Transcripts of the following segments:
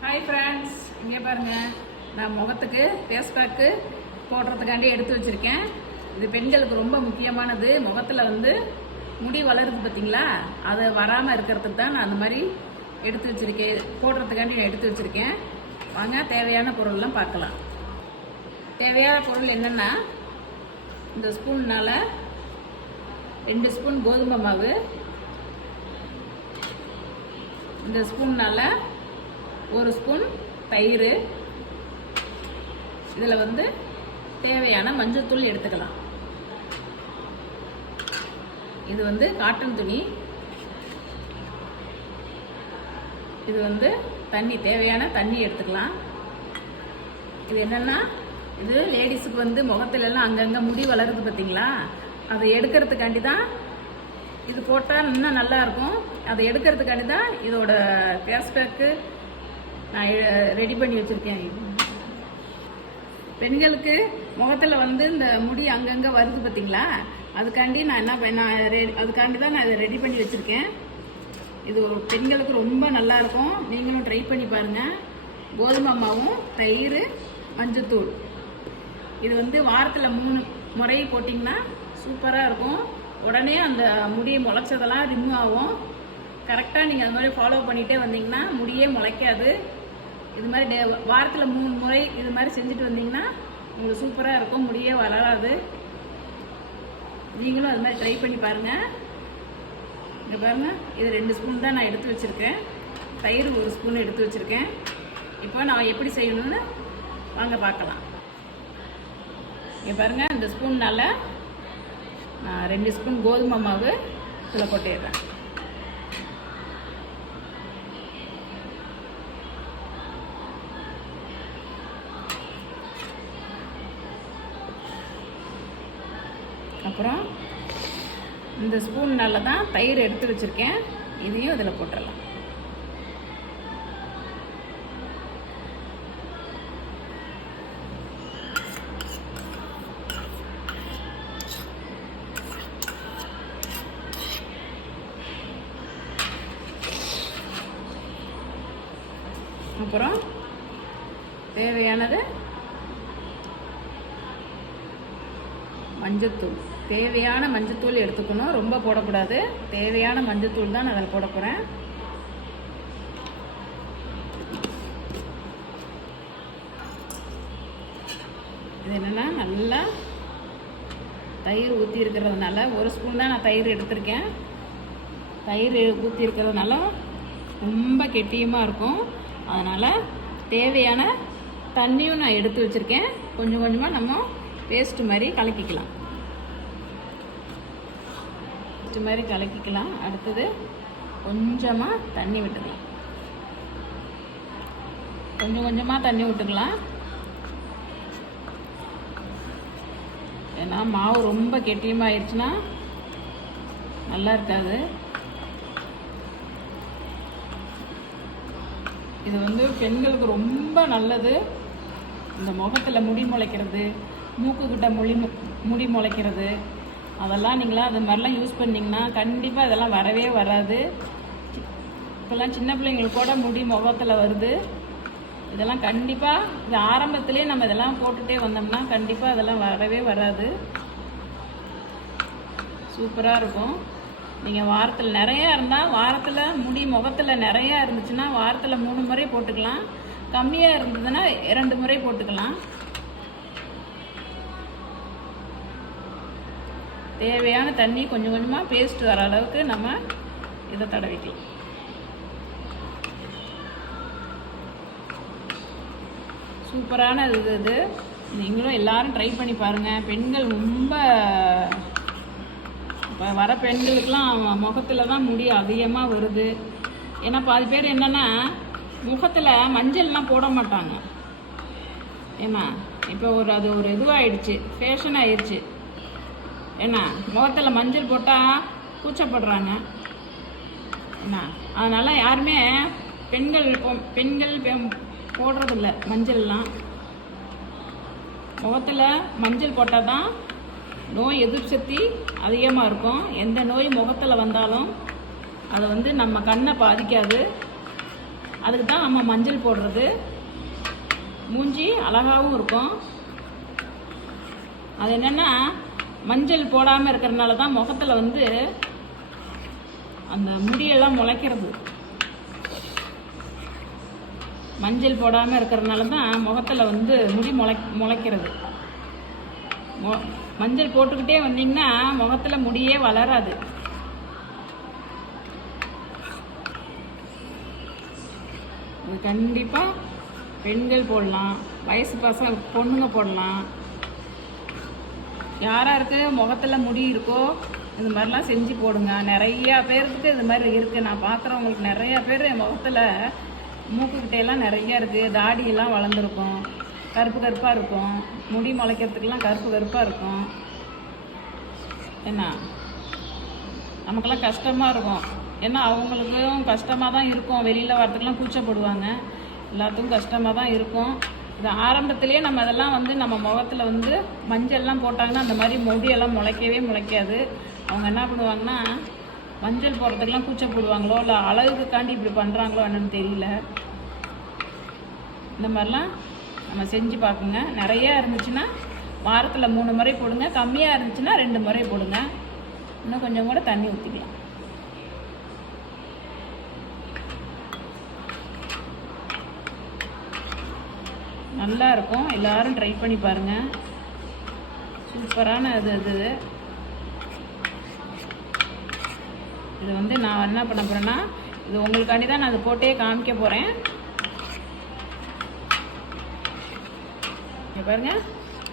Hi friends இங்கே பாருங்கள் நான் முகத்துக்கு ஃபேஸ் பேக்கு போடுறதுக்காண்டி எடுத்து வச்சுருக்கேன். இது பெண்களுக்கு ரொம்ப முக்கியமானது. முகத்தில் வந்து முடி வளருது பார்த்தீங்களா அது வராமல் இருக்கிறதுக்கு தான் நான் அந்த மாதிரி எடுத்து வச்சுருக்கேன். போடுறதுக்காண்டி நான் எடுத்து வச்சுருக்கேன். வாங்க தேவையான பொருள்லாம் பார்க்கலாம். தேவையான பொருள் என்னென்னா இந்த ஸ்பூன்னால் ரெண்டு ஸ்பூன் கோதுமை மாவு இந்த ஸ்பூன்னால் ஒரு ஸ்பூன் தயிர். இதில் வந்து தேவையான மஞ்சள்தூள் எடுத்துக்கலாம். இது வந்து காட்டன் துணி. இது வந்து தண்ணி தேவையான தண்ணி எடுத்துக்கலாம். இது என்னென்னா இது லேடிஸுக்கு வந்து முகத்துலலாம் அங்கங்கே முடி வளருது பார்த்தீங்களா அதை எடுக்கிறதுக்காண்டி தான் இது போட்டால் இன்னும் நல்லா இருக்கும். அதை எடுக்கிறதுக்காண்டி தான் இதோட ஃபேஸ் பேக்கு நான் ரெடி பண்ணி வச்சுருக்கேன். பெண்களுக்கு முகத்தில் வந்து இந்த முடி அங்கங்கே வருது பார்த்தீங்களா அதுக்காண்டி நான் என்ன பண்ண- நான் ரெ- அதுக்காண்டி தான் நான் இதை ரெடி பண்ணி வச்சுருக்கேன். இது ஒரு பெண்களுக்கு ரொம்ப நல்லாயிருக்கும் நீங்களும் ட்ரை பண்ணி பாருங்கள் கோதுமை மாவும் தயிர் மஞ்சத்தூள். இது வந்து வாரத்தில் மூணு முறை போட்டிங்கன்னா சூப்பராக இருக்கும். உடனே அந்த முடியை முளைச்சதெல்லாம் ரிமூவ் ஆகும். கரெக்டாக நீங்கள் அது மாதிரி ஃபாலோ பண்ணிகிட்டே வந்தீங்கன்னா முடியே முளைக்காது. இது மாதிரி டே வாரத்தில் மூணு முறை இது மாதிரி செஞ்சுட்டு வந்தீங்கன்னா உங்களுக்கு சூப்பராக இருக்கும் முடியே வளராது. நீங்களும் அது மாதிரி ட்ரை பண்ணி பாருங்கள் இங்கே பாருங்கள் இது ரெண்டு ஸ்பூன் தான் நான் எடுத்து வச்சுருக்கேன். தயிர் ஒரு ஸ்பூன் எடுத்து வச்சுருக்கேன். இப்போ நான் எப்படி செய்யணும்னு வாங்க பார்க்கலாம். இங்கே பாருங்கள் இந்த ஸ்பூன்னால் நான் ரெண்டு ஸ்பூன் கோதுமை மாவு இதில் கொட்டிடுறேன். அப்புறம் இந்த ஸ்பூன்னால் தான் தயிர் எடுத்து வச்சுருக்கேன். இதையும் இதில் போட்டுடலாம் அப்புறம் தேவையானது மஞ்சத்தூள். தேவையான மஞ்சத்தூள் எடுத்துக்கணும். ரொம்ப போடக்கூடாது. தேவையான மஞ்சத்தூள் தான் நான் அதில் போட போகிறேன் இது என்னென்னா நல்லா தயிர் ஊற்றி இருக்கிறதுனால ஒரு ஸ்பூன் தான் நான் தயிர் எடுத்திருக்கேன். தயிர் ஊற்றி இருக்கிறதுனால ரொம்ப கெட்டியமாக இருக்கும். அதனால் தேவையான தண்ணியும் நான் எடுத்து வச்சுருக்கேன். கொஞ்சம் கொஞ்சமாக நம்ம பேஸ்ட் மாதிரி கலக்கிக்கலாம். பேஸ்ட் மாதிரி கலக்கிக்கலாம். அடுத்தது கொஞ்சமாக தண்ணி விட்டுக்கலாம். கொஞ்சம் கொஞ்சமாக தண்ணி விட்டுக்கலாம். ஏன்னா மாவு ரொம்ப கெட்டியமாக ஆயிடுச்சுன்னா நல்லா இருக்காது. இது வந்து பெண்களுக்கு ரொம்ப நல்லது. இந்த முகத்தில் முடி முளைக்கிறது மூக்குக்கிட்ட முடி முடி முளைக்கிறது. அதெல்லாம் நீங்களாம் அது மாதிரிலாம் யூஸ் பண்ணிங்கன்னா கண்டிப்பாக இதெல்லாம் வரவே வராது. இப்போல்லாம் சின்ன பிள்ளைங்களுக்கு கூட முடி முகத்தில் வருது. இதெல்லாம் கண்டிப்பாக இது ஆரம்பத்திலே நம்ம இதெல்லாம் போட்டுகிட்டே வந்தோம்னா கண்டிப்பாக அதெல்லாம் வரவே வராது. சூப்பராக இருக்கும். நீங்கள் வாரத்தில் நிறையா இருந்தால் வாரத்தில் முடி முகத்தில் நிறையா இருந்துச்சுன்னா வாரத்தில் மூணு முறை போட்டுக்கலாம். கம்மியாக இருந்ததுன்னா இரண்டு முறை போட்டுக்கலாம். தேவையான தண்ணி கொஞ்சம் கொஞ்சமாக பேஸ்ட் வர அளவுக்கு நம்ம இதை தடவிக்கலாம். சூப்பரான இது இது. நீங்களும் எல்லாரும் ட்ரை பண்ணி பாருங்கள் பெண்கள் ரொம்ப இப்போ வர பெண்களுக்கெலாம் முகத்தில் தான் முடி அதிகமாக வருது. ஏன்னா பாதி பேர் என்னென்னா முகத்தில் மஞ்சள்லாம் போட மாட்டாங்க. ஏன்னா இப்போ ஒரு அது ஒரு இதுவாகிடுச்சு ஃபேஷன் ஆயிடுச்சு. என்ன முகத்தில் மஞ்சள் போட்டால் கூச்சப்படுறாங்க. என்ன அதனால் யாருமே பெண்கள் பெண்கள் போடுறதில்ல மஞ்சள்லாம். முகத்தில் மஞ்சள் போட்டால் தான் நோய் எதிர்ப்பு சக்தி அதிகமாக இருக்கும். எந்த நோய் முகத்தில் வந்தாலும் அதை வந்து நம்ம கண்ணை பாதிக்காது. அதுக்கு தான் நம்ம மஞ்சள் போடுறது. மூஞ்சி அழகாகவும் இருக்கும். அது என்னென்னா மஞ்சள் போடாமல் இருக்கிறதுனால தான் முகத்தில் வந்து அந்த முடியெல்லாம் முளைக்கிறது. மஞ்சள் போடாமல் இருக்கிறதுனால தான் முகத்தில் வந்து முடி முளை முளைக்கிறது. மொ- மஞ்சள் போட்டுக்கிட்டே வந்தீங்கன்னா முகத்தில் முடியே வளராது. கண்டிப்பாக பெண்கள் போடலாம் வயசு பசங்க பொண்ணுங்க போடலாம். யாராருக்கு முகத்தில் முடி இருக்கோ இது மாதிரிலாம் செஞ்சு போடுங்க. நிறையா பேருக்கு இது மாதிரி இருக்குது நான் பார்க்குறவங்களுக்கு நிறையா பேர் என் முகத்தில் மூக்குக்கிட்ட நிறையா நிறைய இருக்குது தாடியெல்லாம் வளர்ந்துருக்கும். கருப்பு கருப்பாக இருக்கும். முடி முளைக்கிறதுக்கெல்லாம் கருப்பு கருப்பாக இருக்கும். என்ன நமக்கெல்லாம் கஷ்டமாக இருக்கும். ஏன்னா அவங்களுக்கும் கஷ்டமாக தான் இருக்கும். வெளியில் வரத்துக்கெல்லாம் கூச்சப்படுவாங்க. எல்லாத்துக்கும் கஷ்டமாக தான் இருக்கும். இது ஆரம்பத்திலேயே நம்ம அதெல்லாம் வந்து நம்ம முகத்தில் வந்து மஞ்சள்லாம் போட்டாங்கன்னா அந்த மாதிரி முடியெல்லாம் முளைக்கவே முளைக்காது. அவங்க என்ன பண்ணுவாங்கன்னா மஞ்சள் போடுறதுக்கெல்லாம் கூச்சப்படுவாங்களோ இல்லை அழகுக்காண்டி இப்படி பண்ணுறாங்களோ என்னன்னு தெரியல. இந்த மாதிரிலாம் நம்ம செஞ்சு பார்க்குங்க. நிறையா இருந்துச்சுன்னா வாரத்தில் மூணு முறை போடுங்க. கம்மியாக இருந்துச்சுன்னா ரெண்டு முறை போடுங்க. இன்னும் கொஞ்சம் கூட தண்ணி ஊற்றிக்கலாம் நல்லா இருக்கும் எல்லாரும் ட்ரை பண்ணி பாருங்கள் சூப்பரான இது இது. இது வந்து நான் என்ன பண்ண போகிறேன்னா இது உங்களுக்காண்டி தான் நான் அது போட்டே காமிக்க போகிறேன் பாருங்கள்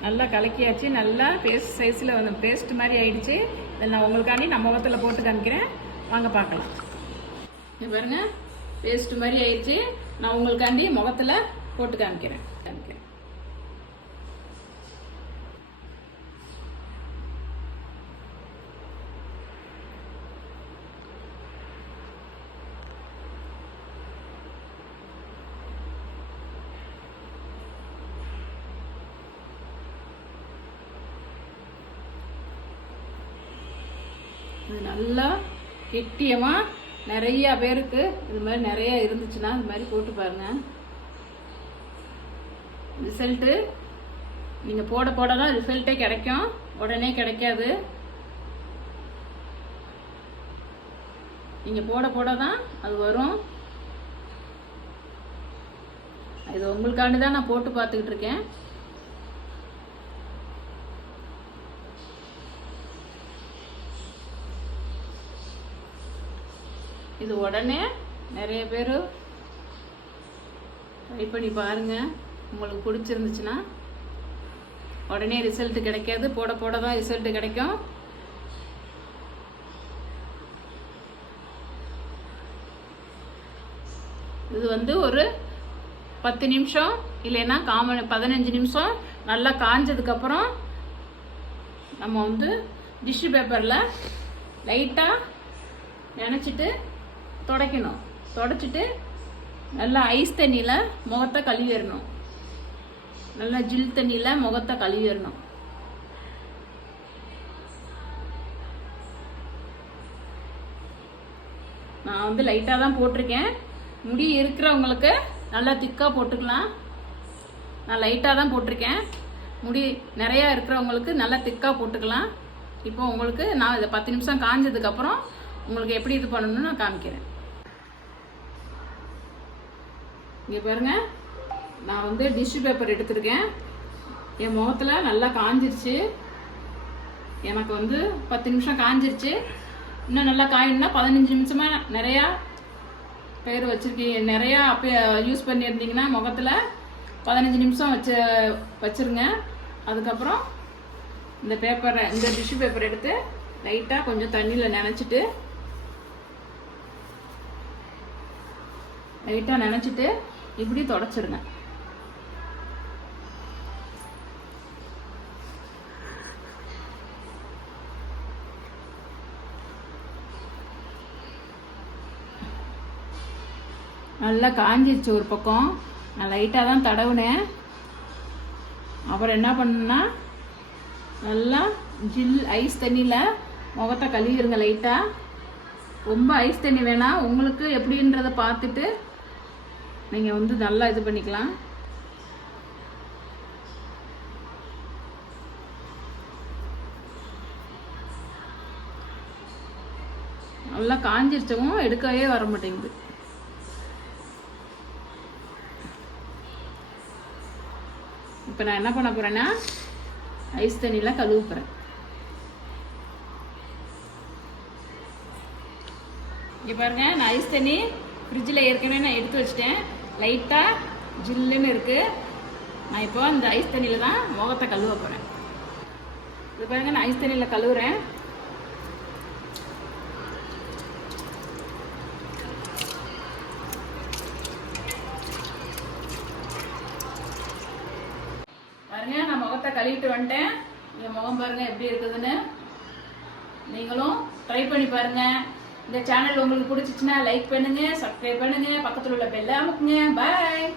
நல்லா கலக்கியாச்சு. நல்லா பேஸ்ட் சைஸில் வந்து பேஸ்ட் மாதிரி ஆயிடுச்சு. இதை நான் உங்களுக்காண்டி நம்ம முகத்தில் போட்டு காமிக்கிறேன். வாங்க பார்க்கலாம். இங்க பாருங்க. பேஸ்ட் மாதிரி ஆயிடுச்சு. நான் உங்களுக்காண்டி முகத்தில் போட்டு காமிக்கிறேன் காமிக்கிறேன் இது நல்லா கெட்டியமாக நிறையா பேருக்கு இது மாதிரி நிறையா இருந்துச்சுன்னா இது மாதிரி போட்டு பாருங்கள் ரிசல்ட்டு நீங்கள் போட போட தான் ரிசல்ட்டே கிடைக்கும். உடனே கிடைக்காது. நீங்கள் போட போட தான் அது வரும். இது உங்களுக்காண்டி தான் நான் போட்டு பார்த்துக்கிட்டு இருக்கேன். இது உடனே நிறைய பேர் ட்ரை பண்ணி பாருங்க. உங்களுக்கு பிடிச்சிருந்துச்சுன்னா உடனே ரிசல்ட் கிடைக்காது. போட போட தான் ரிசல்ட் கிடைக்கும். இது வந்து ஒரு பத்து நிமிஷம் இல்லைன்னா காமன் பதினஞ்சு நிமிஷம் நல்லா காஞ்சதுக்கப்புறம் நம்ம வந்து டிஷ்யூ பேப்பரில் லைட்டாக நினச்சிட்டு துடைக்கணும். துடைச்சிட்டு நல்லா ஐஸ் தண்ணியில் முகத்தை கழுவிடணும். நல்லா ஜில் தண்ணியில் முகத்தை கழுவிடணும். நான் வந்து லைட்டாக தான் போட்டிருக்கேன். முடி இருக்கிறவங்களுக்கு நல்லா திக்காக போட்டுக்கலாம். நான் லைட்டாக தான் போட்டிருக்கேன். முடி நிறையா இருக்கிறவங்களுக்கு நல்லா திக்காக போட்டுக்கலாம். இப்போ உங்களுக்கு நான் இதை பத்து நிமிஷம் காஞ்சதுக்கப்புறம் உங்களுக்கு எப்படி இது பண்ணணும்னு நான் காமிக்கிறேன். இங்கே பாருங்க. நான் வந்து டிஷ்யூ பேப்பர் எடுத்திருக்கேன். என் முகத்தில் நல்லா காஞ்சிருச்சு. எனக்கு வந்து பத்து நிமிஷம் காஞ்சிருச்சு. இன்னும் நல்லா காயணும்னா பதினஞ்சு நிமிஷமாக நிறையா பேர் வச்சுருக்கீங்க. நிறையா அப்போ யூஸ் பண்ணியிருந்தீங்கன்னா முகத்தில் பதினஞ்சு நிமிஷம் வச்சு வச்சுருங்க. அதுக்கப்புறம் இந்த பேப்பரை இந்த டிஷ்யூ பேப்பர் எடுத்து லைட்டாக கொஞ்சம் தண்ணியில் நினச்சிட்டு லைட்டாக நினச்சிட்டு இப்படி தொடச்சிருங்க. நல்லா காஞ்சிருச்சு ஒரு பக்கம். நான் லைட்டாக தான் தடவுனேன். அப்புறம் என்ன பண்ணுன்னா நல்லா ஜில் ஐஸ் தண்ணியில் முகத்தை கழுவிடுங்க லைட்டாக ரொம்ப ஐஸ் தண்ணி வேணாம். உங்களுக்கு எப்படின்றத பார்த்துட்டு நீங்கள் வந்து நல்லா இது பண்ணிக்கலாம். நல்லா காஞ்சிருச்சவும் எடுக்கவே வர மாட்டேங்குது. இப்போ நான் என்ன பண்ண போகிறேன்னா ஐஸ் தண்ணியில் கழுவ போகிறேன் இங்கே பாருங்கள் நான் ஐஸ் தண்ணி ஃப்ரிட்ஜில் ஏற்கனவே நான் எடுத்து வச்சிட்டேன். லைட்டாக ஜில்லுன்னு இருக்குது நான் இப்போ இந்த ஐஸ் தண்ணியில் தான் முகத்தை கழுவ போகிறேன் இது பாருங்கள் நான் ஐஸ் தண்ணியில் கழுவுறேன். பாருங்க நான் முகத்தை கழுவிட்டு வந்துட்டேன். என் முகம் பாருங்கள் எப்படி இருக்குதுன்னு. நீங்களும் ட்ரை பண்ணி பாருங்கள் இந்த சேனல் உங்களுக்கு பிடிச்சிச்சுன்னா லைக் பண்ணுங்க சப்ஸ்கிரைப் பண்ணுங்க பக்கத்தில் உள்ள பெல்ல அமுக்குங்க. பாய்